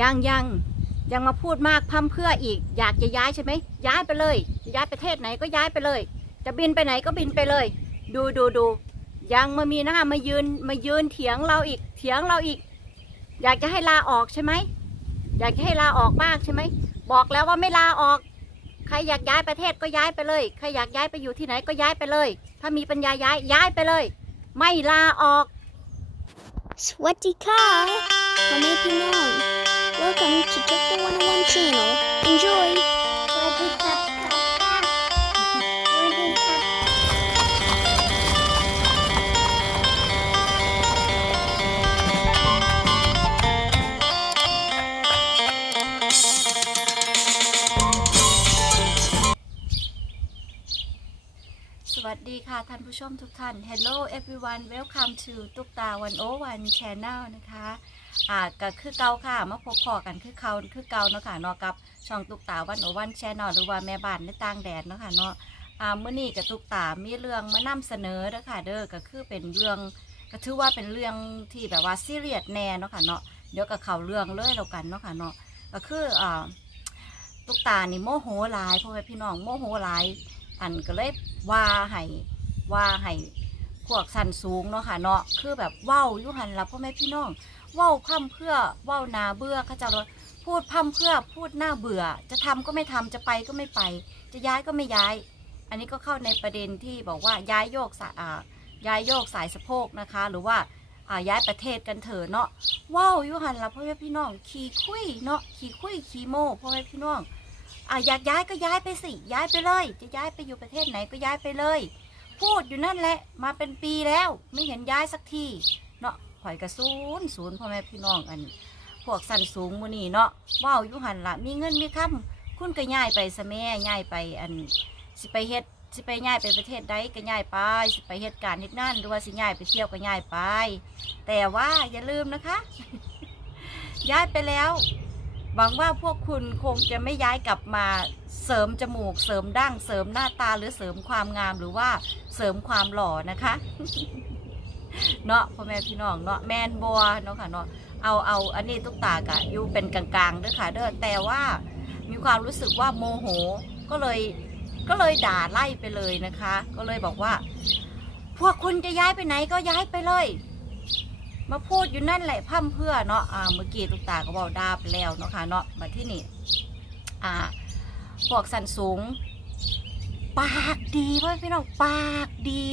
ยังยังยังมาพูดมากพร่ำเพื่ออีก อยากจะย้ายใช่ไหมย้ายไปเลยจะย้ายประเทศไหนก็ย้ายไปเลย จะบินไปไหนก็บินไปเลย ดูดูดูยังมามีหน้ามายืนมายืนเถียงเราอีกเถียงเราอีก อยากจะให้ลาออกใช่ไหมอยากจะให้ลาออกมากใช่ไหมบอกแล้วว่าไม่ลาออก ใครอยากย้ายประเทศก็ย้ายไปเลย ใครอยากย้ายไปอยู่ที่ไหนก็ย้ายไปเลย ถ้ามีปัญญาย้ายย้ายไปเลย ไม่ลาออก สวัสดีค่ะพ่อแม่พี่น้อง Welcome to Tuk the 101 channel Enjoy ค่ะท่านผู้ชมทุกท่าน Hello everyone welcome to ตุ๊กตาวันโอวัน channel นะคะอ่าก็คือเก่าค่ะมาพบพอกันคือเขาคือเก่าเนาะค่ะเนาะกับช่องตุ๊กตาวันโอวัน channel หรือว่าแม่บ้านในต่างแดนเนาะค่ะเนาะอ่าเมื่อนี้กับตุ๊กตามีเรื่องมานำเสนอเด้อค่ะเด้อก็คือเป็นเรื่องก็ถือว่าเป็นเรื่องที่แบบว่าซีเรียสแน่เนาะค่ะเนาะเดี๋ยวก็เขาเรื่องเลยแล้วกันเนาะค่ะเนาะก็คืออ่าตุ๊กตานี่โมโหหลายพ่อแม่พี่น้องโมโหหลายอันก็เลยว่าให้ ว่าให้พวกสันสูงเนาะค่ะเนาะคือแบบเว้ายุหันละพ่อแม่พี่น้องเว้าพ่ำเพื่อเว้านาเบื่อเขาใจะว่าพูดพ่ำเพื่อพูดหน้าเบื่อ จะทำก็ไม่ทำจะไปก็ไม่ไป จะย้ายก็ไม่ย้าย อันนี้ก็เข้าในประเด็นที่บอกว่าย้ายโยกสายย้ายโยกสายสะโพกนะคะ หรือว่าย้ายประเทศกันเถอะเนาะว้าอยุหันละพ่อแม่พี่น้อง ขี่คุยเนาะขี่คุยขี่โม่พ่อแม่พี่น้องอะอยากย้ายก็ย้ายไปสิ ย้ายไปเลย จะย้ายไปอยู่ประเทศไหนก็ย้ายไปเลย พูดอยู่นั่นแหละ มาเป็นปีแล้วไม่เห็นย้ายสักทีเนาะข่อยกระศูนศูนย์พ่อแม่พี่น้องอัน พวกสันสูงมือนี่เนาะว้าวอยุหันละมีเงินมีคำคุณก็ย้ายไปสะแม่ย้ายไปอัน สิไปเฮ็ดสิไปย้ายไปประเทศใดก็ย้ายไป สิไปเฮ็ดการเฮ็ดงานหรือว่าสิย้ายไปเที่ยวก็ย้ายไป แต่ว่าอย่าลืมนะคะ ย้ายไปแล้วหวังว่าพวกคุณคงจะไม่ย้ายกลับมา เสริมจมูก เสริมดั้ง เสริมหน้าตาหรือเสริมความงามหรือว่าเสริมความหล่อนะคะ เนาะพ่อแม่พี่น้องเนาะแมนบัวเนาะค่ะเนาะเอาเอาอันนี้ตุ๊กตากะอยู่เป็นกลางๆด้อค่ะเด้อแต่ว่ามีความรู้สึกว่าโมโหก็เลยก็เลยด่าไล่ไปเลยนะคะ ก็เลยบอกว่า พวกคุณจะย้ายไปไหนก็ย้ายไปเลย มาพูดอยู่นั่นแหละพร่ำเพื่อเนาะอ่าเมื่อกี้ตุกตาก็บอกดาไปแล้วเนาะค่ะเนาะมาที่นี่อ่า วกสันสูง ปากดีพ่อพี่น้องปากดี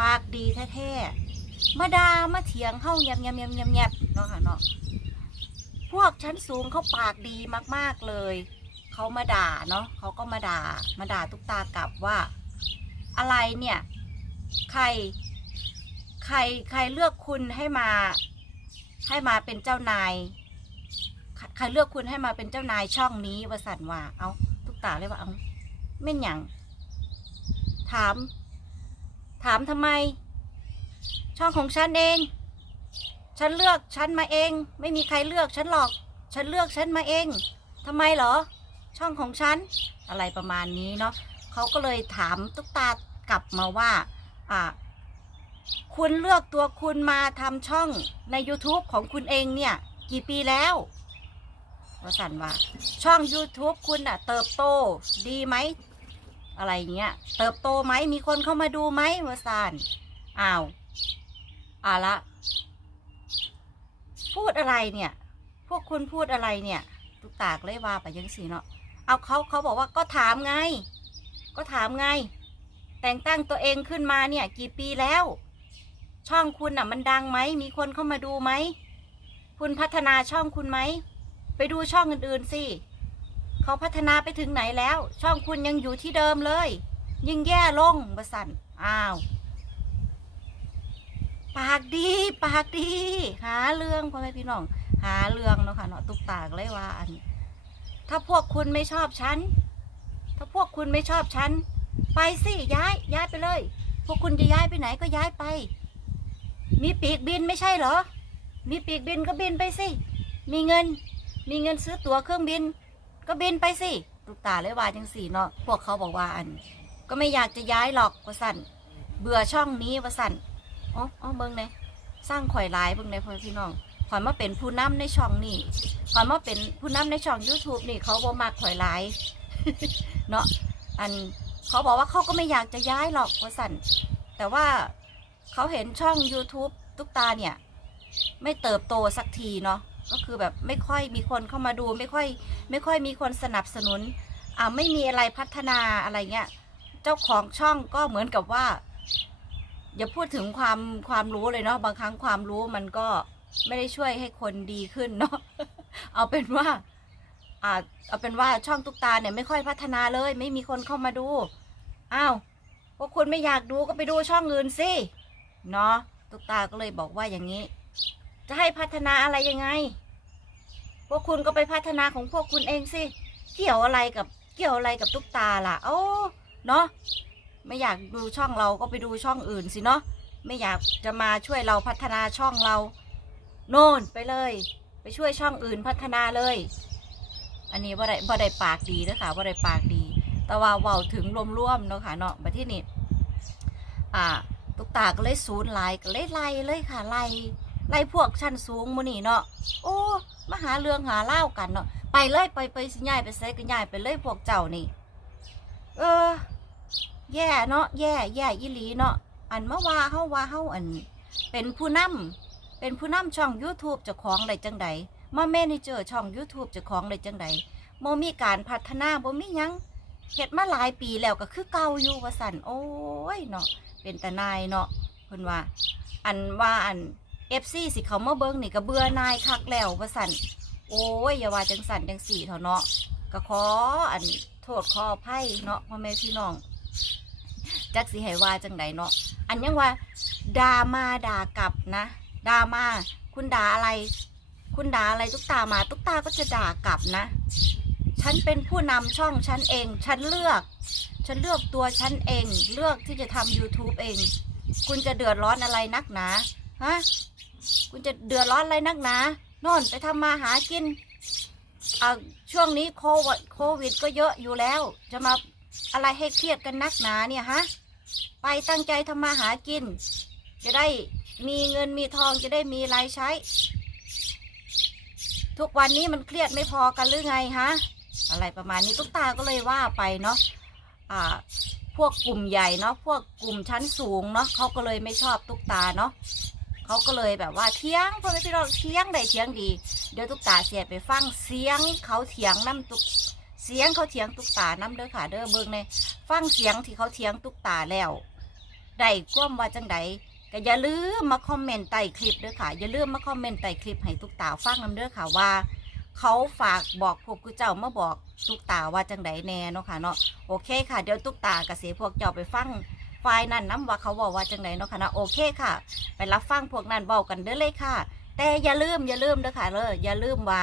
ปากดีแท้ๆมาดามาเถียงเข้าแยบแยบแยบแยบแยบเนาะค่ะเนาะพวกชั้นสูงเขาปากดีมากๆเลย เขามาด่าเนาะเขาก็มาด่า มาด่าตุกตากลับว่า อะไรเนี่ย ใคร ใครใครเลือกคุณให้มา ให้มาเป็นเจ้านาย ใครเลือกคุณให้มาเป็นเจ้านายช่องนี้วสันว่าเอาทุก ตาเลยว่าเอาเม่นหยังถาม ถามทำไม ช่องของฉันเอง ฉันเลือกฉันมาเอง ไม่มีใครเลือกฉันหรอก ฉันเลือกฉันมาเองทำไมเหรอ ช่องของฉัน อะไรประมาณนี้เนาะเขาก็เลยถามตุ๊กตากลับมาว่า อ่า คุณเลือกตัวคุณมาทำช่องใน YouTube ของคุณเองเนี่ย กี่ปีแล้ว วสันว่า ช่อง YouTube คุณอะเติบโตดีไหม อะไรเงี้ย เติบโตไหมมีคนเข้ามาดูไหมวสันอ้าวอ่าละ พูดอะไรเนี่ย พวกคุณพูดอะไรเนี่ย ตุกตากเลยว่าไปยังสีเนาะเอาเขาเขาบอกว่าก็ถามไง ก็ถามไง แต่งตั้งตัวเองขึ้นมาเนี่ย กี่ปีแล้ว ช่องคุณน่ะ มันดังไหม มีคนเข้ามาดูไหม คุณพัฒนาช่องคุณไหม ไปดูช่องอื่นๆสิเขาพัฒนาไปถึงไหนแล้ว ช่องคุณยังอยู่ที่เดิมเลย ยิ่งแย่ลงบสันอ้าว ปากดี ปากดี หาเรื่องพ่อแม่พี่น้อง หาเรื่องเนาะค่ะเนาะตุกตากเลยว่าอัน ถ้าพวกคุณไม่ชอบฉัน ถ้าพวกคุณไม่ชอบฉัน ไปสิย้าย ย้ายไปเลย พวกคุณจะย้ายไปไหนก็ย้ายไป มีปีกบินไม่ใช่เหรอ มีปีกบินก็บินไปสิ มีเงิน มีเงินซื้อตั๋วเครื่องบิน ก็บินไปสิลูกตาเลยว่าจังสี่เนาะพวกเขาบอกว่าอัน ก็ไม่อยากจะย้ายหรอกว่าสั่นเบื่อช่องนี้ว่าสั่นอ๋ออ๋อเบิ้งเลยสร้างข่อยร้ายเบิ้งเลยพ่อพี่น้องขอยมาเป็นผู้นำในช่องนี่ข่อยมาเป็นผู้นำในช่อง YouTube นี่เขาบ่มักข่อยหลายเนาะอันเขาบอกว่าเขาก็ไม่อยากจะย้ายหรอกว่าสั่นแต่ว่าเขาเห็นช่อง YouTube ตุ๊กตาเนี่ย ไม่เติบโตสักทีเนาะ ก็คือแบบไม่ค่อยมีคนเข้ามาดูไม่ค่อย ไม่ค่อยมีคนสนับสนุนอ่าไม่มีอะไรพัฒนาอะไรเงี้ยเจ้าของช่องก็เหมือนกับว่า อย่าพูดถึงความความรู้เลยเนาะบางครั้งความรู้มันก็ไม่ได้ช่วยให้คนดีขึ้นเนาะเอาเป็นว่าอ่าเอาเป็นว่าช่องตุ๊กตาเนี่ยไม่ค่อยพัฒนาเลย ไม่มีคนเข้ามาดูอ้าวพวกคุณไม่อยากดูก็ไปดูช่องอื่นสิเนาะตุ๊กตาก็เลยบอกว่าอย่างนี้ จะให้พัฒนาอะไรยังไง พวกคุณก็ไปพัฒนาของพวกคุณเองสิ เกี่ยวอะไรกับเกี่ยวอะไรกับตุ๊กตาล่ะ โอ้ เนาะ ไม่อยากดูช่องเราก็ไปดูช่องอื่นสิเนาะ ไม่อยากจะมาช่วยเราพัฒนาช่องเรา โน่นไปเลย ไปช่วยช่องอื่นพัฒนาเลย อันนี้ว่ได้ว่ได้ปากดีเด้อค่ะว่ได้ปากดี แต่ว่าเว้าถึงรวมๆเนาะค่ะเนาะมาที่นี่อ่าตุ๊กตาก็เลยศูนย์ไล่ก็เลยไล่เลยค่ะไล่ ไล่พวกชั้นสูงมื้อนี่เนาะโอ้มาหาเรื่องหาเล่ากันเนาะไปเลยไปไปสิย้ายไปเซก็ย้ายไปเลยพวกเจ้านี่ เออ แย่เนาะแย่แย่อีหลีเนาะอันมาว่าเฮาว่าเฮาอัน เป็นผู้นำเป็นผู้นำช่อง YouTube เจ้าของได้จังใดมาแมเนเจอช่อง YouTube เจ้าของได้จังใดบ่มีการพัฒนาบ่มีหยังเฮ็ดมาหลายปีแล้วก็คือเก่าอยู่ว่าสั่นโอ้ยเนาะเป็นแต่นายเนาะเพิ่นว่า อันว่าอัน FC สิเขามาเบิ่งนี่ก็เบื่อนายคักแล้วว่าสั่นโอ้ยอย่าว่าจังสันจังสี่เถอะเนาะก็ขออันโทษขออภัยเนาะพ่อแม่พี่น้องจักสิให้ว่าจังใดเนาะอันยังว่าด่ามาด่ากลับนะด่ามาคุณด่าอะไร คุณด่าอะไรตุ๊กตามาตุ๊กตาก็จะด่ากลับนะ ฉันเป็นผู้นำช่องฉันเอง ฉันเลือก ฉันเลือกตัวฉันเอง เลือกที่จะทำ YouTube เอง คุณจะเดือดร้อนอะไรนักหนาฮะ คุณจะเดือดร้อนอะไรนักหนาโน่นไปทำมาหากินอ่าช่วงนี้โควิดโควิดก็เยอะอยู่แล้ว จะมาอะไรให้เครียดกันนักหนาเนี่ยฮะ ไปตั้งใจทำมาหากิน จะได้มีเงินมีทองจะได้มีรายใช้ ทุกวันนี้มันเครียดไม่พอกันหรือไงฮะ อะไรประมาณนี้ตุ๊กตาก็เลยว่าไปเนาะอ่าพวกกลุ่มใหญ่เนาะพวกกลุ่มชั้นสูงเนาะเขาก็เลยไม่ชอบตุ๊กตาเนาะ เขาก็เลยแบบว่าเถียงพ่อแม่พี่น้องเถียงได้เถียงดี เดี๋ยวตุ๊กตาเสียไปฟังเสียงเขาเถียงน้ำตุ๊กเสียงเขาเถียงตุ๊กตาน้ำเด้อค่ะเด้อเบิ่งในฟังเสียงที่เขาเถียงตุ๊กตาแล้วได้ควมว่าจังใดก็อย่าลืมมาคอมเมนต์ใต้คลิปเด้อค่ะ อย่าลืมมาคอมเมนต์ใต้คลิปให้ตุ๊กตาฟังน้ำเด้อค่ะว่า เขาฝากบอกพวกกูเจ้ามาบอกตุ๊กตาว่าจังใดแน่เนาะค่ะเนาะโอเคค่ะ เดี๋ยวตุ๊กตากระเสียพวกเจ้าไปฟัง ไฟล์นั่นน้ำว่าเขาบอกว่าจังใดเนาะค่ะนะโอเคค่ะ ไปรับฟังพวกนั้นบากันเด้อเลยค่ะ แต่อย่าลืมอย่าลืมเด้อค่ะเลยอย่าลืมว่า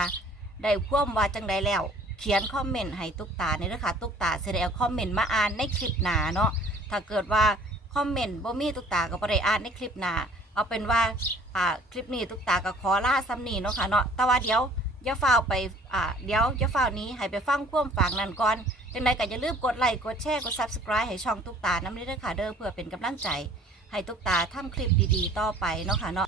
ได้ควมว่าจังใดแล้ว เขียนคอมเมนต์ให้ตุ๊กตาในเด้อค่ะตุ๊กตาเสด็จคอมเมนต์มาอ่านในคลิปหนาเนาะถ้าเกิดว่าคอมเมนต์บ่มีตุ๊กตาก็บ่ได้อ่านในคลิปหนาเอาเป็นว่าอ่าคลิปนี้ตุ๊กตาก็ขอลาซ้ำนี้เนาะค่ะเนาะแต่ว่าเดี๋ยว อย่าฝ้าวไปอ่าเดี๋ยวอย่าฝ้าวนี้ให้ไปฟังความฝังนั่นก่อนจังใดก็อย่าลืมกดไลค์กดแชร์กด Subscribe ให้ช่องตุ๊กตาน้ำนี้ด้วยค่ะเด้อเพื่อเป็นกำลังใจ ให้ตุ๊กตาทำคลิปดีๆ ต่อไปเนาะค่ะเนาะ